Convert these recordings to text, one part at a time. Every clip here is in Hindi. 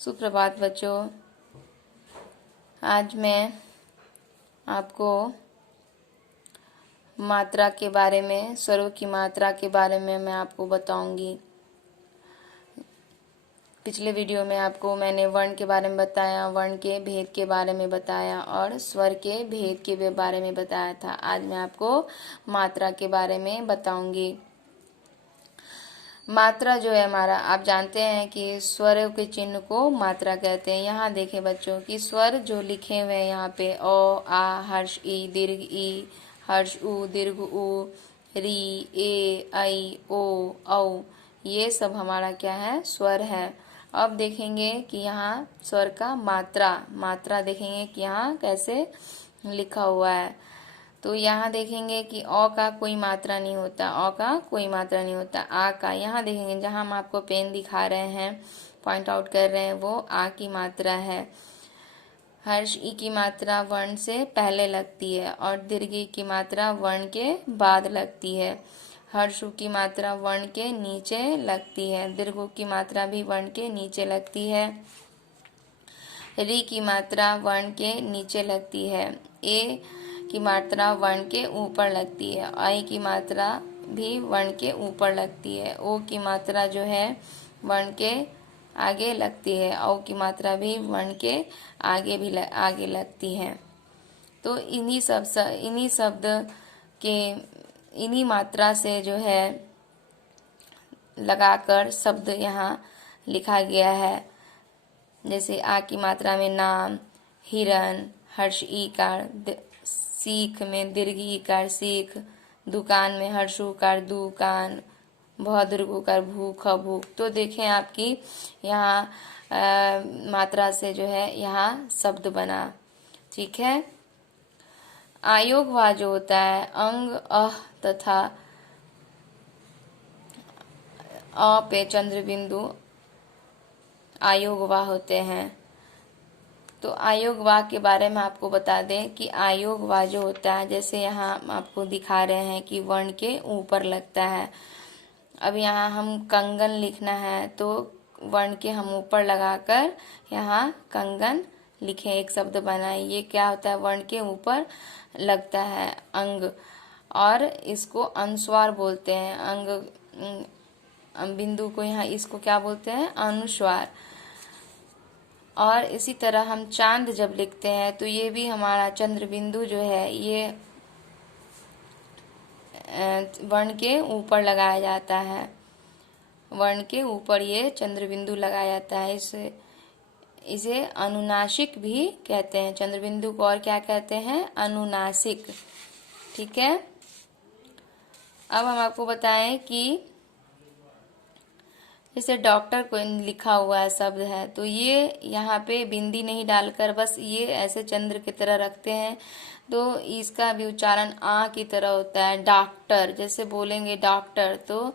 सुप्रभात बच्चों। आज मैं आपको मात्रा के बारे में, स्वरों की मात्रा के बारे में मैं आपको बताऊंगी। पिछले वीडियो में आपको मैंने वर्ण के बारे में बताया, वर्ण के भेद के बारे में बताया और स्वर के भेद के बारे में बताया था। आज मैं आपको मात्रा के बारे में बताऊंगी। मात्रा जो है हमारा, आप जानते हैं कि स्वरों के चिन्ह को मात्रा कहते हैं। यहाँ देखें बच्चों कि स्वर जो लिखे हुए हैं यहाँ पे अ, आ, हर्ष ई, दीर्घ ई, हर्ष उ, दीर्घ उ, री, ए, ऐ, ओ, औ, ये सब हमारा क्या है, स्वर है। अब देखेंगे कि यहाँ स्वर का मात्रा देखेंगे कि यहाँ कैसे लिखा हुआ है। तो यहाँ देखेंगे कि अ का कोई मात्रा नहीं होता, अ का कोई मात्रा नहीं होता। आ का यहाँ देखेंगे, जहाँ हम आपको पेन दिखा रहे हैं, पॉइंट आउट कर रहे हैं, वो आ की मात्रा है। हर्ष ई की मात्रा वर्ण से पहले लगती है और दीर्घ ई की मात्रा वर्ण के बाद लगती है। हर्ष उ की मात्रा वर्ण के नीचे लगती है। दीर्घ उ की मात्रा भी वर्ण के नीचे लगती है। री की मात्रा वर्ण के नीचे लगती है। ए की मात्रा वर्ण के ऊपर लगती है। आई की मात्रा भी वर्ण के ऊपर लगती है। ओ की मात्रा जो है वर्ण के आगे लगती है। औ की मात्रा भी वर्ण के आगे लगती है। तो इन्हीं शब्द के इन्हीं मात्रा से जो है लगाकर शब्द यहाँ लिखा गया है। जैसे आ की मात्रा में नाम, हिरण, हर्ष ईकार, सीख में दीर्घ ईकार सीख, दुकान में हर्षुकार दुकान, भद्रकार भूख भूख। तो देखें आपकी यहाँ मात्रा से जो है यहाँ शब्द बना। ठीक है। आयोग वा जो होता है, अंग अह तथा अ पे चंद्र बिंदु आयोग वा होते हैं। तो आयोग वा के बारे में आपको बता दें कि आयोग वा जो होता है, जैसे यहाँ आपको दिखा रहे हैं कि वर्ण के ऊपर लगता है। अब यहाँ हम कंगन लिखना है तो वर्ण के हम ऊपर लगाकर यहाँ कंगन लिखें, एक शब्द बनाए। ये क्या होता है, वर्ण के ऊपर लगता है अंग, और इसको अनुस्वार बोलते हैं। अंग बिंदु को यहाँ इसको क्या बोलते हैं, अनुस्वार। और इसी तरह हम चांद जब लिखते हैं तो ये भी हमारा चंद्र बिंदु जो है ये वर्ण के ऊपर लगाया जाता है। वर्ण के ऊपर ये चंद्र बिंदु लगाया जाता है। इसे अनुनासिक भी कहते हैं। चंद्र बिंदु को और क्या कहते हैं, अनुनासिक। ठीक है। अब हम आपको बताएं कि जैसे डॉक्टर को लिखा हुआ है शब्द है, तो ये यहाँ पे बिंदी नहीं डालकर बस ये ऐसे चंद्र की तरह रखते हैं, तो इसका भी उच्चारण आ की तरह होता है। डॉक्टर जैसे बोलेंगे डॉक्टर, तो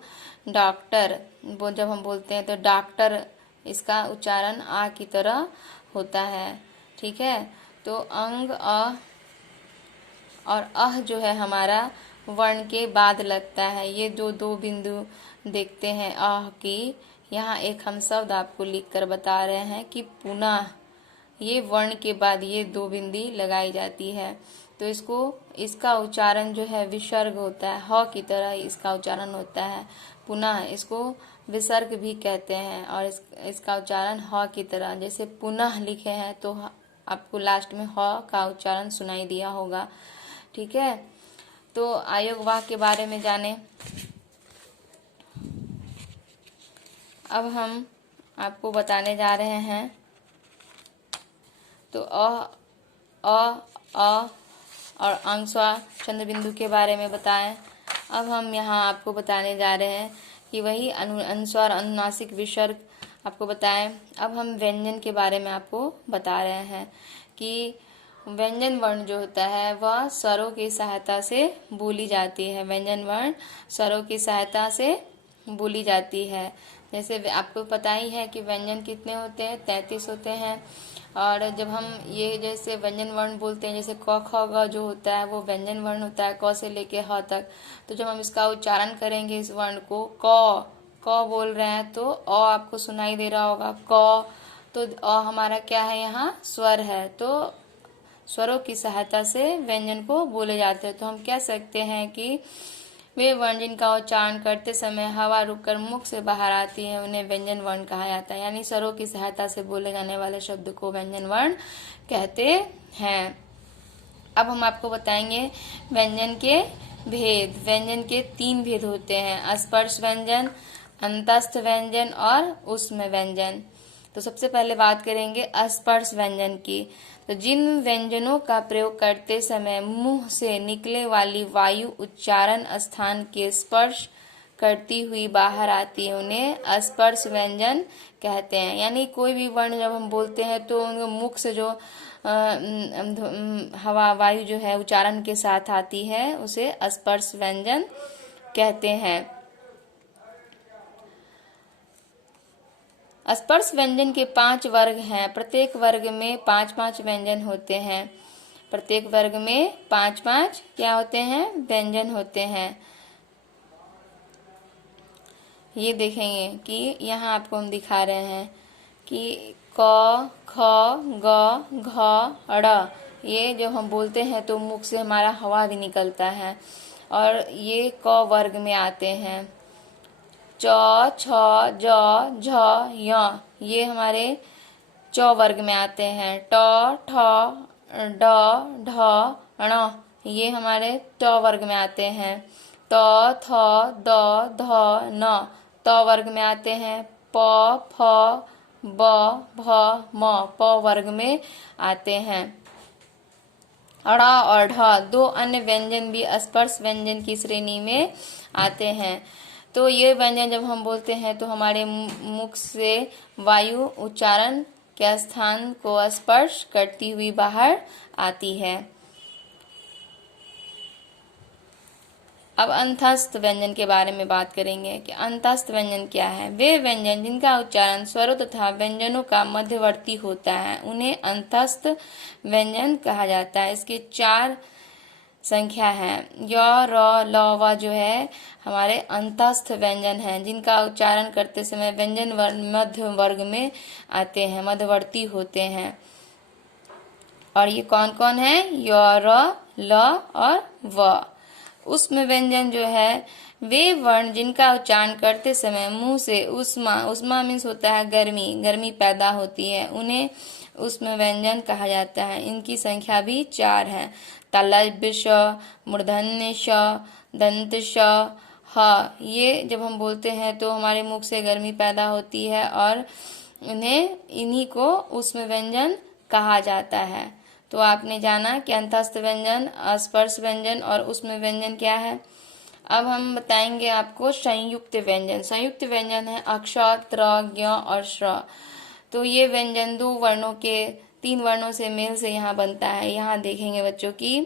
डॉक्टर वो जब हम बोलते हैं तो डॉक्टर, इसका उच्चारण आ की तरह होता है। ठीक है। तो अंग अ और अह जो है हमारा वर्ण के बाद लगता है। ये जो दो बिंदु देखते हैं आह की, यहाँ एक हम शब्द आपको लिखकर बता रहे हैं कि पुनः, ये वर्ण के बाद ये दो बिंदी लगाई जाती है। तो इसका उच्चारण जो है विसर्ग होता है, ह की तरह इसका उच्चारण होता है। पुनः इसको विसर्ग भी कहते हैं और इसका उच्चारण ह की तरह, जैसे पुनः लिखे हैं तो आपको लास्ट में ह का उच्चारण सुनाई दिया होगा। ठीक है। तो आयोग वाह के बारे में जाने। अब हम आपको बताने जा रहे हैं तो अ और अंगस्वर चंद्र बिंदु के बारे में बताएं। अब हम यहाँ आपको बताने जा रहे हैं कि वही अनुस्वार, अनुनासिक, विसर्ग आपको बताएं। अब हम व्यंजन के बारे में आपको बता रहे हैं कि व्यंजन वर्ण जो होता है वह स्वरों की सहायता से बोली जाती है। व्यंजन वर्ण स्वरों की सहायता से बोली जाती है। जैसे आपको पता ही है कि व्यंजन कितने होते हैं, 33 होते हैं। और जब हम ये जैसे व्यंजन वर्ण बोलते हैं, जैसे क ख ग जो होता है वो व्यंजन वर्ण होता है, क से लेके ह तक। तो जब हम इसका उच्चारण करेंगे इस वर्ण को, क बोल रहे हैं तो अ आपको सुनाई दे रहा होगा, क। तो अ हमारा क्या है, यहाँ स्वर है, तो स्वरों की सहायता से व्यंजन को बोले जाते हैं। तो हम कह सकते हैं कि वे वर्ण जिनका उच्चारण करते समय हवा रुककर मुख से बाहर आती है उन्हें व्यंजन वर्ण कहा जाता है। यानी स्वरों की सहायता से बोले जाने वाले शब्द को व्यंजन वर्ण कहते हैं। अब हम आपको बताएंगे व्यंजन के भेद। व्यंजन के 3 भेद होते हैं, स्पर्श व्यंजन, अंतस्थ व्यंजन और ऊष्म व्यंजन। तो सबसे पहले बात करेंगे स्पर्श व्यंजन की। तो जिन व्यंजनों का प्रयोग करते समय मुंह से निकले वाली वायु उच्चारण स्थान के स्पर्श करती हुई बाहर आती है उन्हें स्पर्श व्यंजन कहते हैं। यानी कोई भी वर्ण जब हम बोलते हैं तो उनके मुख से जो हवा वायु जो है उच्चारण के साथ आती है उसे स्पर्श व्यंजन कहते हैं। स्पर्श व्यंजन के 5 वर्ग हैं। प्रत्येक वर्ग में 5-5 व्यंजन होते हैं। प्रत्येक वर्ग में 5-5 क्या होते हैं, व्यंजन होते हैं। ये देखेंगे कि यहाँ आपको हम दिखा रहे हैं कि क, ख, ग, घ, ड़, ये जब हम बोलते हैं तो मुख से हमारा हवा भी निकलता है और ये क वर्ग में आते हैं। च, छ, ज, झ, य, ये हमारे च वर्ग में आते हैं। ट, ठ, ड, ढ, ण, ये हमारे ट वर्ग में आते हैं। त, थ, द, ध, न, त वर्ग में आते हैं। प, फ, ब, भ, म, प वर्ग में आते हैं। अड़ और ढ 2 अन्य व्यंजन भी स्पर्श व्यंजन की श्रेणी में आते हैं। तो ये व्यंजन जब हम बोलते हैं तो हमारे मुख से वायु उच्चारण के स्थान को स्पर्श करती हुई बाहर आती है। अब अंतस्थ व्यंजन के बारे में बात करेंगे कि अंतस्थ व्यंजन क्या है। वे व्यंजन जिनका उच्चारण स्वरों तथा व्यंजनों का मध्यवर्ती होता है उन्हें अंतस्थ व्यंजन कहा जाता है। इसके 4 संख्या है। य, र, ल, व जो है हमारे अंतस्थ व्यंजन हैं जिनका उच्चारण करते समय व्यंजन मध्य वर्ग में आते हैं, मध्यवर्ती होते हैं। और ये कौन कौन है, य, र, ल और व। ऊष्म व्यंजन जो है वे वर्ण जिनका उच्चारण करते समय मुंह से ऊष्मा मीन्स होता है गर्मी, गर्मी पैदा होती है, उन्हें ऊष्म व्यंजन कहा जाता है। इनकी संख्या भी 4 है। तालव्य श, मूर्धन्य श, दंत श, ह, ये जब हम बोलते हैं तो हमारे मुख से गर्मी पैदा होती है और इन्हीं को ऊष्म व्यंजन कहा जाता है। तो आपने जाना कि अंतस्थ व्यंजन, स्पर्श व्यंजन और ऊष्म व्यंजन क्या है। अब हम बताएंगे आपको संयुक्त व्यंजन। संयुक्त व्यंजन है अक्ष, त्र, ज्ञ और श्र। तो ये व्यंजन 2 वर्णों के 3 वर्णों से मेल से यहाँ बनता है। यहाँ देखेंगे बच्चों की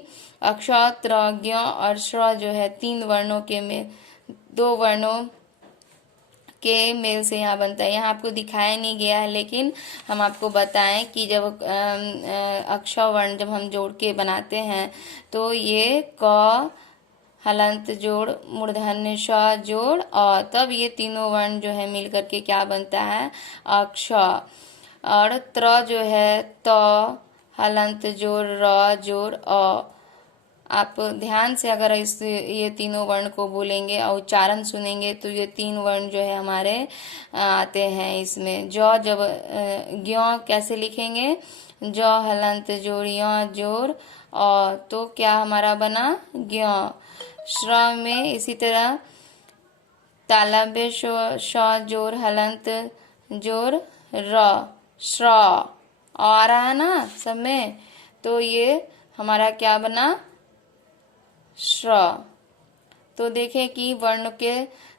अक्ष, त्र, ज्ञ और श्र जो है 3 वर्णों के में 2 वर्णों के मेल से यहाँ बनता है। यहाँ आपको दिखाया नहीं गया है लेकिन हम आपको बताएं कि जब अक्षर वर्ण जब हम जोड़ के बनाते हैं तो ये क हलंत जोड़ मूर्धन्य श जोड़ और तब ये तीनों वर्ण जो है मिल करके क्या बनता है, अक्ष। और त्र जो है त हलंत जोड़ र जोड़ अ। आप ध्यान से अगर ये तीनों वर्ण को बोलेंगे और उच्चारण सुनेंगे तो ये 3 वर्ण जो है हमारे आते हैं इसमें। ज जब ज्ञ कैसे लिखेंगे, ज हलंत जोड़ य जोड़ अ, तो क्या हमारा बना ज्ञ। श्र में इसी तरह तालव्य श जोड़ हलंत जोड़ र, श्र आ रहा है ना सब में, तो ये हमारा क्या बना, श्र। तो देखें कि वर्ण के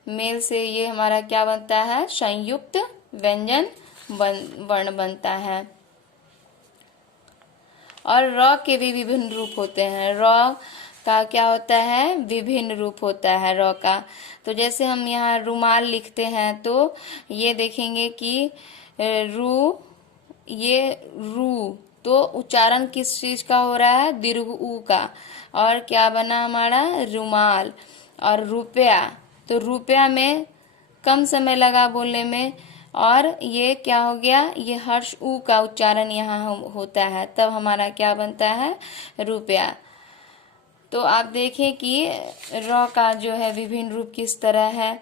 मेल से ये हमारा क्या बनता है, संयुक्त व्यंजन वर्ण बनता है। और र के भी विभिन्न रूप होते हैं। र का क्या होता है, विभिन्न रूप होता है र का। तो जैसे हम यहाँ रुमाल लिखते हैं तो ये देखेंगे कि रू, ये रू, तो उच्चारण किस चीज का हो रहा है, दीर्घ ऊ का। और क्या बना हमारा, रुमाल। और रुपया, तो रुपया में कम समय लगा बोलने में और ये क्या हो गया, ये हर्ष ऊ का उच्चारण यहाँ होता है, तब हमारा क्या बनता है, रुपया। तो आप देखें कि र का जो है विभिन्न रूप किस तरह है।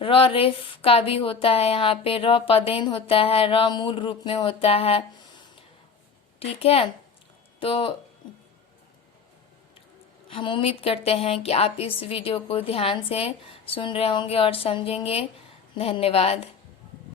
र रेफ का भी होता है, यहाँ पे र पदेन होता है, र मूल रूप में होता है। ठीक है, तो हम उम्मीद करते हैं कि आप इस वीडियो को ध्यान से सुन रहे होंगे और समझेंगे। धन्यवाद।